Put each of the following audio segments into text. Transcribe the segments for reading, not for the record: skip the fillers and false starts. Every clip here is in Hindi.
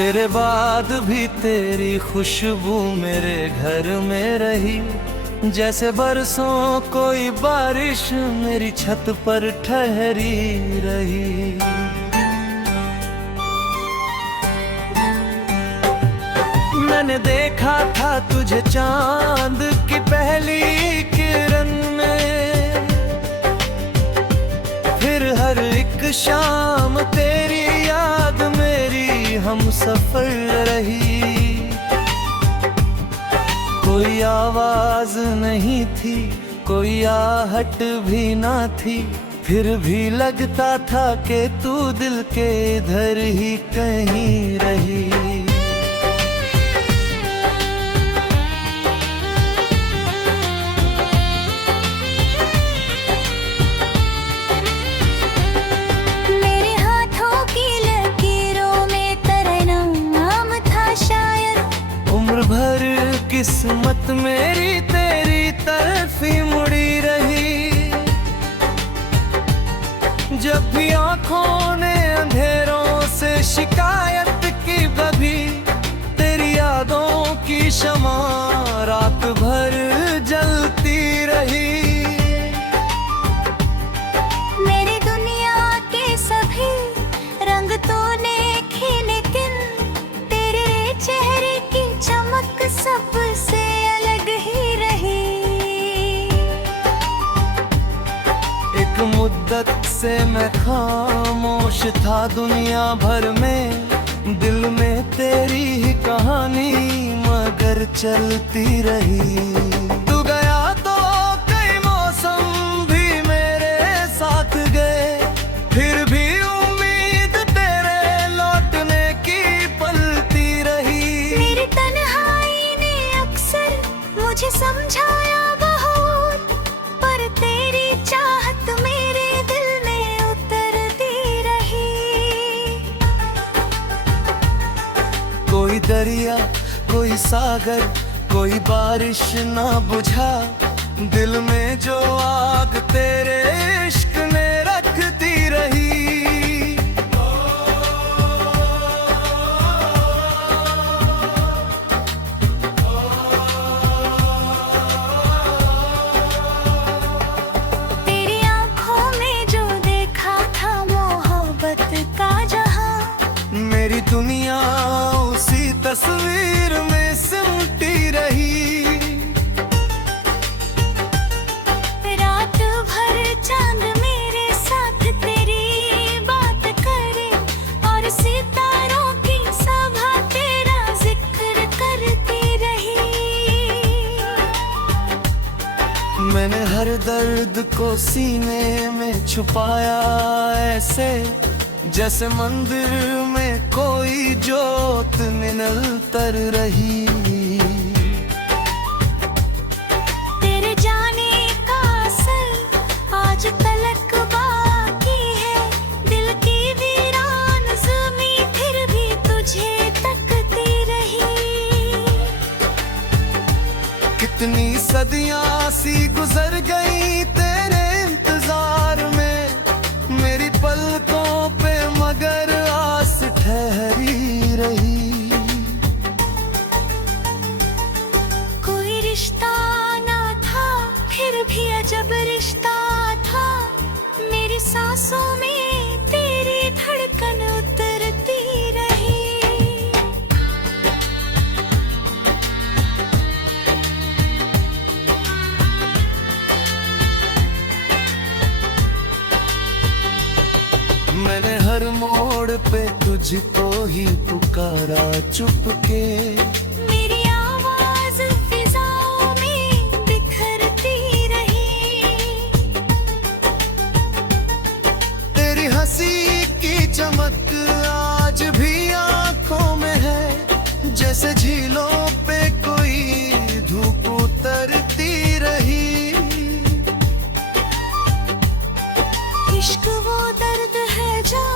तेरे बाद भी तेरी खुशबू मेरे घर में रही, जैसे बरसों कोई बारिश मेरी छत पर ठहरी रही। मैंने देखा था तुझे चांद की पहली किरण में, फिर हर एक शाम तेरी याद मेरी हम सफर रही। कोई आवाज नहीं थी, कोई आहट भी ना थी, फिर भी लगता था कि तू दिल के इधर ही कहीं रही। भर किस्मत मेरी तेरी तरफ ही मुड़ी रही। जब भी आंखों ने अंधेरों से शिकायत की बभी, तेरी यादों की शमा रात भर जलती रही। मेरी दुनिया के सभी रंग तूने खीले, लेकिन तेरे चेहरे की चमक सबसे अलग ही रही। एक मुद्दत से मैं खामोश था दुनिया भर में, दिल में तेरी ही कहानी मगर चलती रही। तू गया तो कई मौसम भी मेरे साथ गए, फिर भी उम्मीद तेरे लौटने की पलती रही। मेरी तन्हाई ने अक्सर मुझे समझाया बहुत, पर तेरी चाहत मेरे दिल में उतरती रही। कोई दरिया कोई सागर कोई बारिश ना बुझा, दिल में जो आग तेरे इश्क ने रखती रही। मेरी दुनिया उसी तस्वीर में सिमटी रही। रात भर चांद मेरे साथ तेरी बात करे, और सितारों की सभा तेरा जिक्र करती रही। मैंने हर दर्द को सीने में छुपाया ऐसे, जैसे मंदिर में कोई जोत निकलतर रही। तेरे जाने का असर आज तलक बाकी है, दिल की वीरान ज़मीं फिर भी तुझे तकती रही। कितनी सदियां सी गुजर गई तेरे इंतजार में, मेरी पलकों पे मगर आस ठहरी रही। कोई रिश्ता ना था फिर भी अजब रिश्ता था, मेरी सांसों में तेरी धड़कन उतरती रही। मैंने हर मोड़ पे तुझको ही पुकारा चुपके, मेरी आवाज फिजाओं में बिखरती रही। तेरी हंसी की चमक आज भी आंखों में है, जैसे झीलों पे कोई धूप उतरती रही। इश्क वो दर्द है जो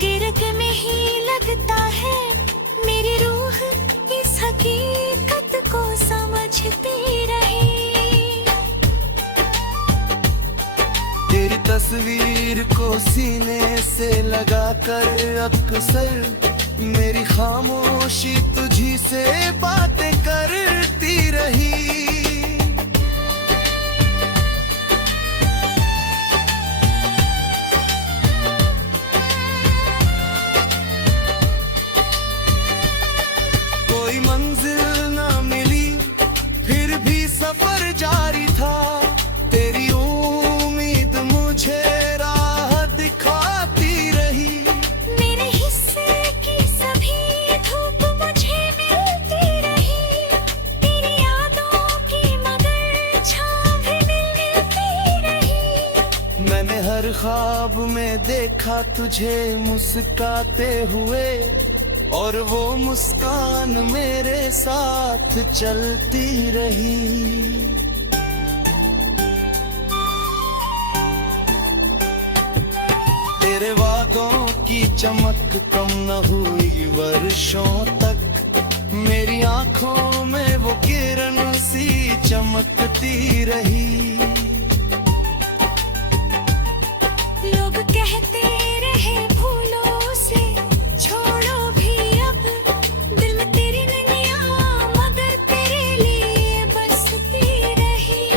गिरक में ही लगता है, मेरी रूह इस हकीकत को समझती रही। तेरी तस्वीर को सीने से लगाकर अक्सर मेरी खामोशी तुझी से बातें करती रही। कोई मंजिल ना मिली फिर भी सफर जारी था, तेरी उम्मीद मुझे राह दिखाती रही। मेरे हिस्से की सभी धूप मुझे मिलती रही, तेरी यादों की मगर छाँव भी मिलती रही। मैंने हर ख्वाब में देखा तुझे मुस्कुराते हुए, और वो मुस्कान मेरे साथ चलती रही। तेरे वादों की चमक कम न हुई वर्षों तक, मेरी आंखों में वो किरण सी चमकती रही। लोग कहते रहे भूलो से, छोड़ो भी अब, दिल में तेरी नैया मगर तेरे लिए बसती रही।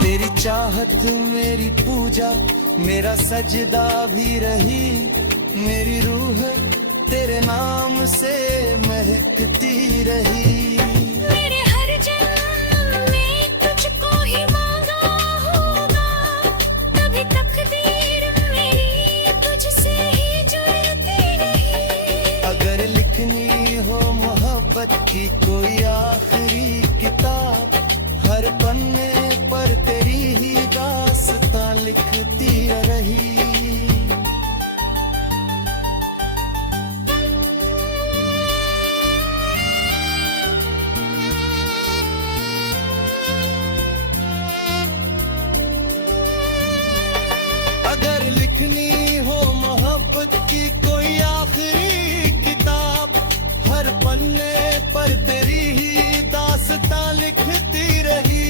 तेरी चाहत मेरी पूजा, मेरा सजदा भी रही। मेरी रूह तेरे नाम से महकती रही। मेरे हर जन्म में तुझको ही मांगा होगा, तभी तकदीर मेरी तुझसे ही जुड़ती रही। अगर लिखनी हो मोहब्बत की कोई आखिरी किताब, हर पन्ने पर तेरी ही दास्तां लिखती रही। अगर लिखनी हो मोहब्बत की कोई आखिरी किताब, हर पन्ने पर तेरी ही दास्तां लिखती रही।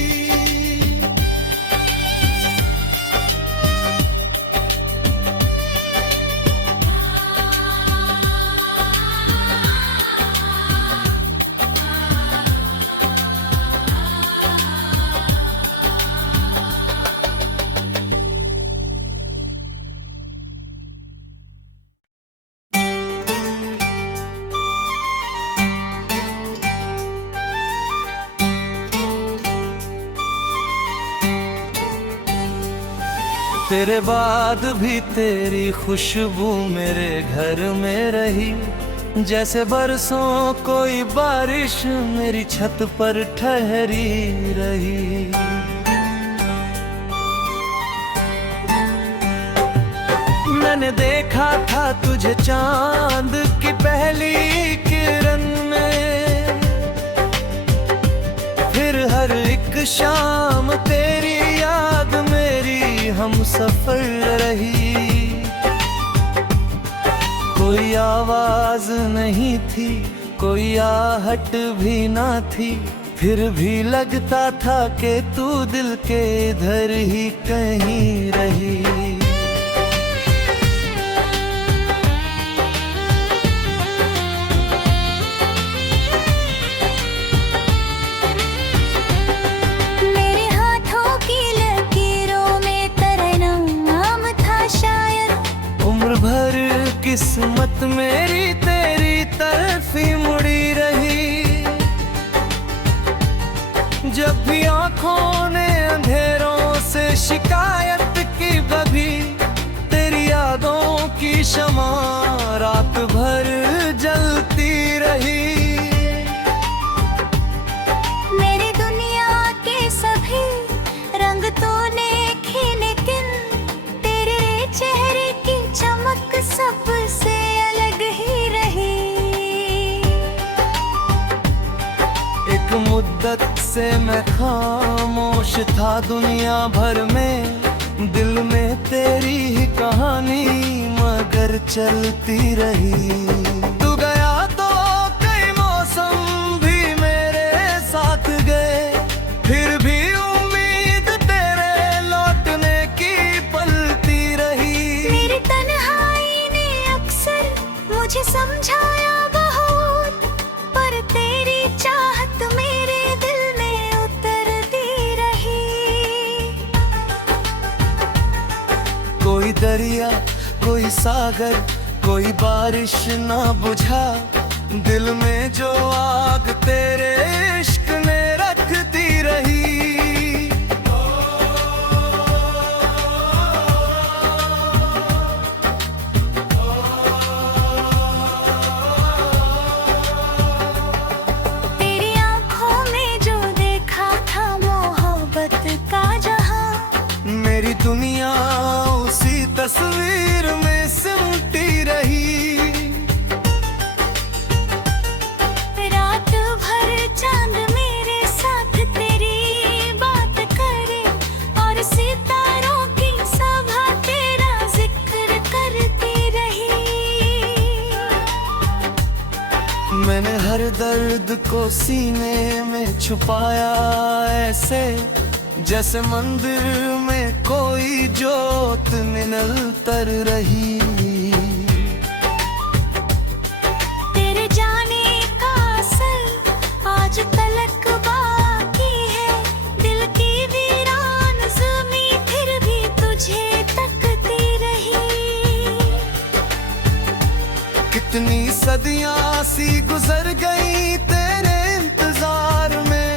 तेरे बाद भी तेरी खुशबू मेरे घर में रही, जैसे बरसों कोई बारिश मेरी छत पर ठहरी रही। मैंने देखा था तुझे चांद की पहली किरण में, फिर हर एक शाम तेरी याद मेरी हम सफर रही। कोई आवाज नहीं थी, कोई आहट भी ना थी, फिर भी लगता था कि तू दिल के इधर ही कहीं रही। किस्मत मेरी तेरी तरफ ही मुड़ी रही। जब भी आंखों ने अंधेरों से शिकायत की बभी, तेरी यादों की शमा रात भर जलती रही। मेरी दुनिया के सभी रंग तूने खे, लेकिन तेरे चेहरे की चमक सबसे अलग ही रही। एक मुद्दत से मैं खामोश था दुनिया भर में, दिल में तेरी ही कहानी मगर चलती रही। तू गया तो कई मौसम भी मेरे साथ गए, फिर भी उम्मीद तेरे लौटने की पलती रही। मेरी तन्हाई ने सागर, कोई बारिश ना बुझा दिल में जो आग तेरे इश्क ने रखती रही। तेरी आंखों में जो देखा था मोहब्बत का जहां, मेरी दुनिया उसी तस्वीर में सिमटी रही। रात भर चांद मेरे साथ तेरी बात करे और सितारों की सभा तेरा जिक्र करती रही। मैंने हर दर्द को सीने में छुपाया ऐसे, जैसे मंदिर में कोई जोत निकलतर रही। तेरे जाने का असर आज तलक बाकी है, दिल की वीरान ज़मीं फिर भी तुझे तकती रही। कितनी सदियां सी गुजर गई तेरे इंतजार में,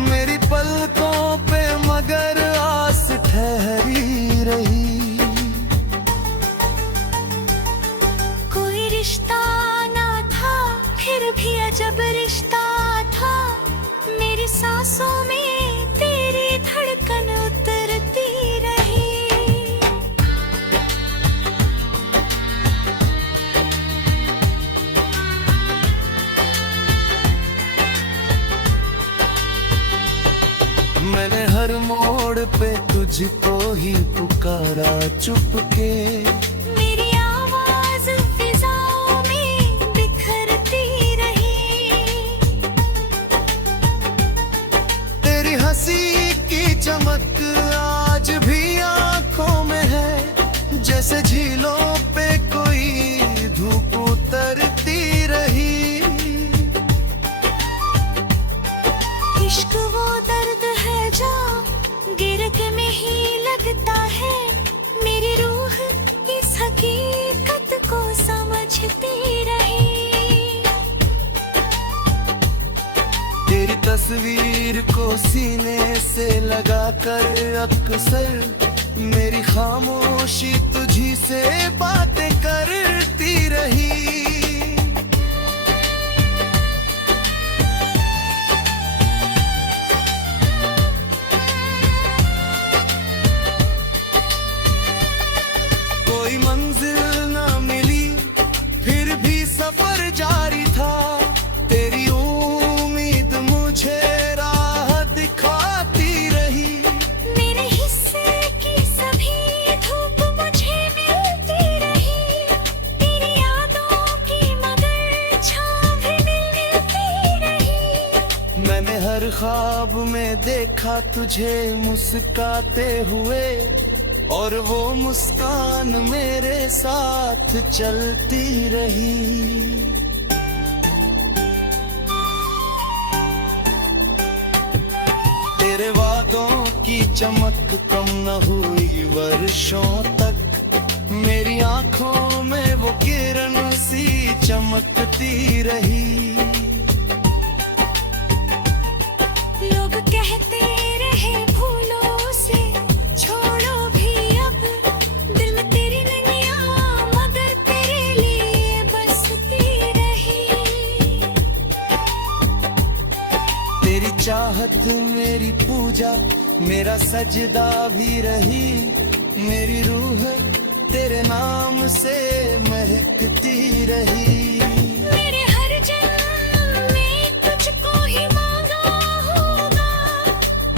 मेरी पलकों पे मगर आस ठहरी रही। कोई रिश्ता ना था फिर भी अजब रिश्ता था, मेरी सांसों में तेरी धड़कन उतरती रही। मैंने हर मोड़ पे तुझको ही पुकारा चुपके, मेरी आवाज फिजाओं में बिखरती रही। तेरी हंसी की चमक आज भी आंखों में है, जैसे झीलों पे कोई धूप उतरती रही। इश्क वो दर्द है जो गिरद में ही लगता है, मेरी रूह इस हकीकत को समझती रही। तेरी तस्वीर को सीने से लगाकर अक्सर मेरी खामोशी तुझी से बातें करती रही। कोई मंजिल ना मिली फिर भी सफर जारी था, तेरी उम्मीद मुझे राह दिखाती रही। मेरे हिस्से की सभी धूप मुझे मिलती रही, तेरी यादों की मगर छाँव भी मिलती रही। मैंने हर ख्वाब में देखा तुझे मुस्कुराते हुए, और वो मुस्कान मेरे साथ चलती रही। तेरे वादों की चमक कम न हुई वर्षों तक, मेरी आंखों में वो किरण सी चमकती रही। लोग कहते रहे भूलो से छोड़ो भी अब, दिल में तेरी नैया मगर तेरे लिए बसती रही। तेरी चाहत मेरी पूजा मेरा सजदा भी रही, मेरी रूह तेरे नाम से महकती रही। मेरे हर जन्म में तुझको ही मांगा होगा,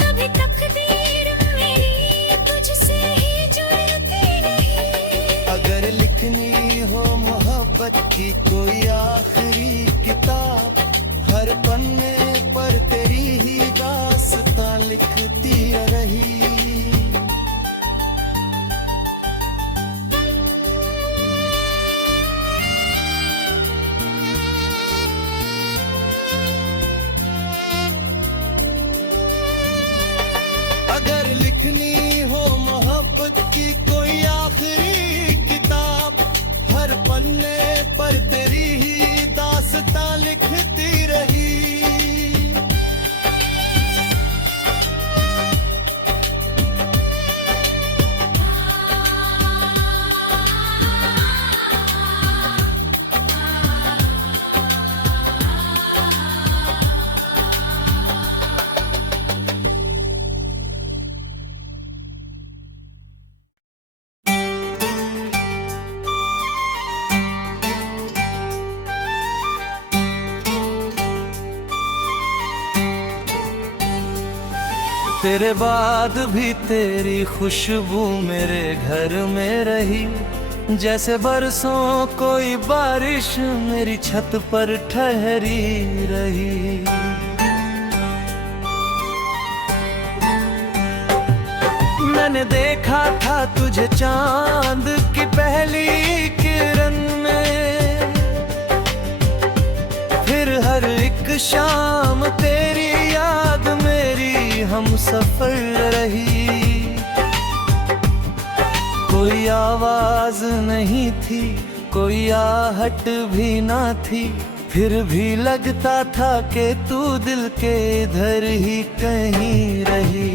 तभी तकदीर मेरी तुझसे ही जुड़ती रही। अगर लिखनी हो मोहब्बत की कोई आखिरी किताब, हर पन्ने पर तेरी ही दास्तां लिखती रही। तेरे बाद भी तेरी खुशबू मेरे घर में रही, जैसे बरसों कोई बारिश मेरी छत पर ठहरी रही। मैंने देखा था तुझे चांद की पहली किरण में, फिर हर एक शाम तेरी याद मेरी हम सफर रही। कोई आवाज नहीं थी, कोई आहट भी ना थी, फिर भी लगता था कि तू दिल के इधर ही कहीं रही।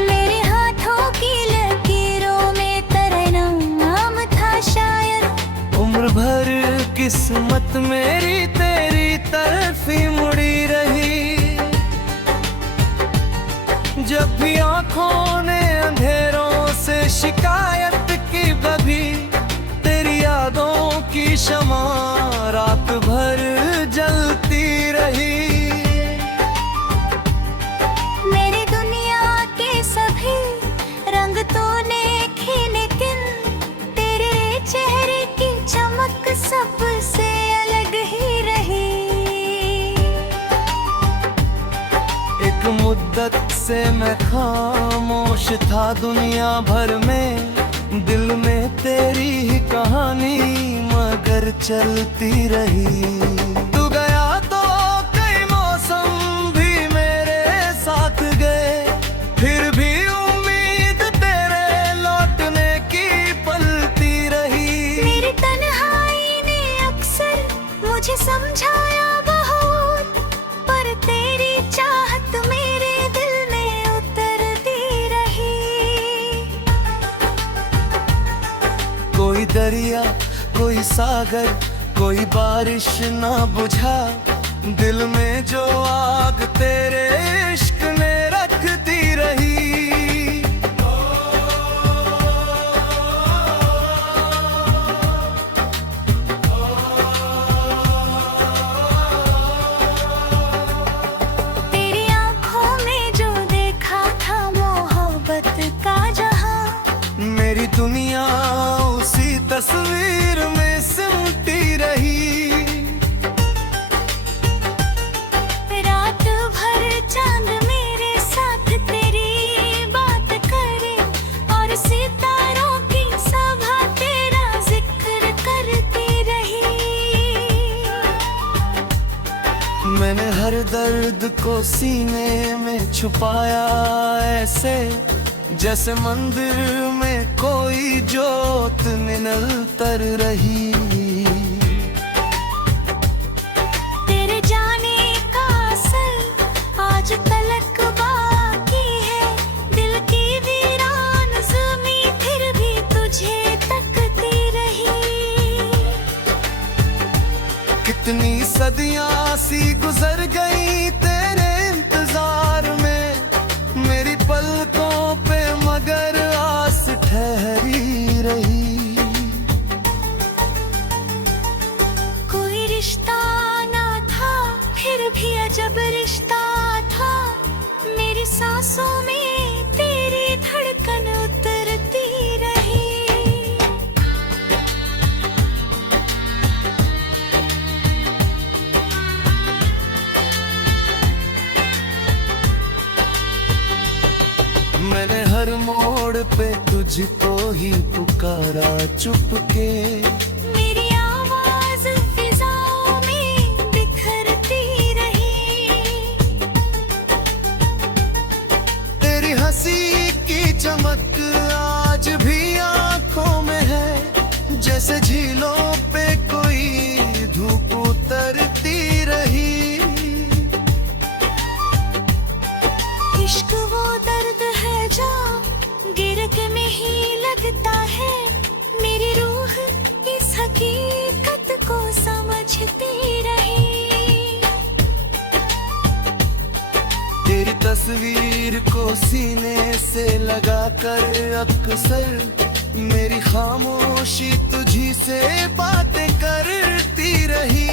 मेरे हाथों की लकीरों में तेरा नाम था शायद, उम्र भर किस्मत मेरी तेरी तरफ ही मुड़ी रही। जब भी आंखों ने अंधेरों से शिकायत की बभी, तेरी यादों की शमा रात भर जलती रही। मेरी दुनिया के सभी रंग तूने खीले, लेकिन तेरे चेहरे की चमक सबसे अलग ही रही। एक मुद्दत से मैं खामोश था दुनिया भर में, दिल में तेरी ही कहानी मगर चलती रही। तू गया तो कई मौसम भी मेरे साथ गए, फिर भी उम्मीद तेरे लौटने की पलती रही। मेरी तन्हाई ने अक्सर मुझे समझाया बहुत, पर तेरी चाहत मेरे दिल में उतरती रही। कोई दरिया कोई सागर कोई बारिश ना बुझा, दिल में जो आग तेरे इश्क ने रखती रही। तेरी आंखों में जो देखा था मोहब्बत का जहां, मेरी दुनिया उसी तस्वीर में सिमटी रही। रात भर चांद मेरे साथ तेरी बात करे, और सितारों की सभा तेरा जिक्र करती रही। मैंने हर दर्द को सीने में छुपाया ऐसे, जैसे मंदिर में कोई जोत निकलतर रही। तेरे जाने का असर आज तलक बाकी है, दिल की वीरान ज़मीं फिर भी तुझे तकती रही। कितनी सदियां सी गुजर गई तेरे इंतजार में, मेरी पलकों पे मगर आस ठहरी रही। कोई रिश्ता ना था, फिर भी अजब रिश्ता था। मेरी सांसों में तेरी धड़कन उतरती रही। मैंने हर मोड़ पे तुझको ही पुकारा चुपके, मेरी आवाज फिजाओं में बिखरती रही। तेरी हंसी की चमक आज भी आंखों में है, जैसे झीलों पे कोई धूप उतरती रही। इश्क वो दर्द है जो गिरक में ही लगता है, मेरी रूह इस हकीकत को समझती रही। तेरी तस्वीर को सीने से लगाकर अक्सर मेरी खामोशी तुझी से बातें करती रही।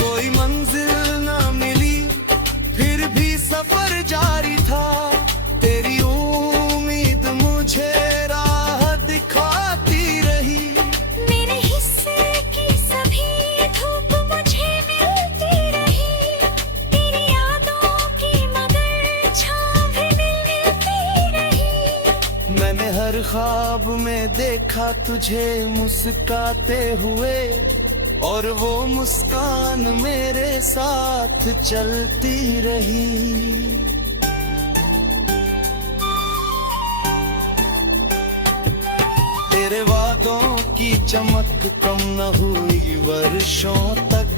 कोई मंजिल ना मिली फिर भी सफर जारी था, तेरी उम्मीद मुझे राह दिखाती रही। मेरे हिस्से की सभी धूप मुझे मिलती रही, तेरी यादों की मगर छाँव भी मिलती रही। मैंने हर ख्वाब में देखा तुझे मुस्कुराते हुए, और वो मुस्कान मेरे साथ चलती रही। तेरे वादों की चमक कम न हुई वर्षों तक,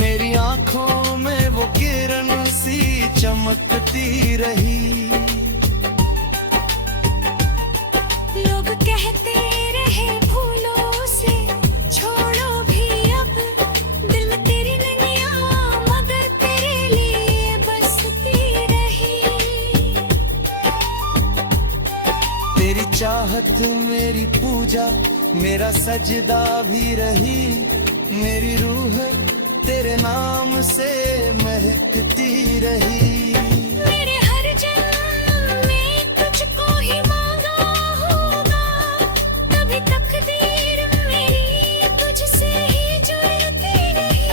मेरी आंखों में वो किरण सी चमकती रही। लोग कहते रहे भूलो से छोड़ो भी, अब दिल में तेरी नैया मगर तेरे लिए बसती रही। तेरी चाहत मेरी पूजा, मेरा सजदा भी रही। मेरी रूह तेरे नाम से महकती रही। मेरे हर जन्म में तुझको ही मांगा होगा, तभी तकदीर मेरी तुझसे ही जुड़ती रही।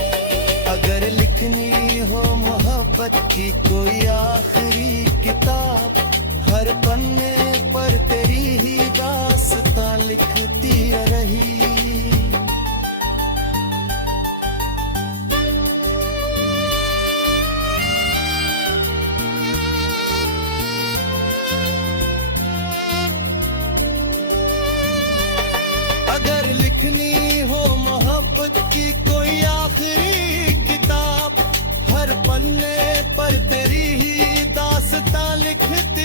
अगर लिखनी हो मोहब्बत की कोई आखिरी किताब, हर पन्ने पर तेरी ही दास्तां लिखती रही। अगर लिखनी हो मोहब्बत की कोई आखिरी किताब, हर पन्ने पर तेरी ही दास्तां लिखती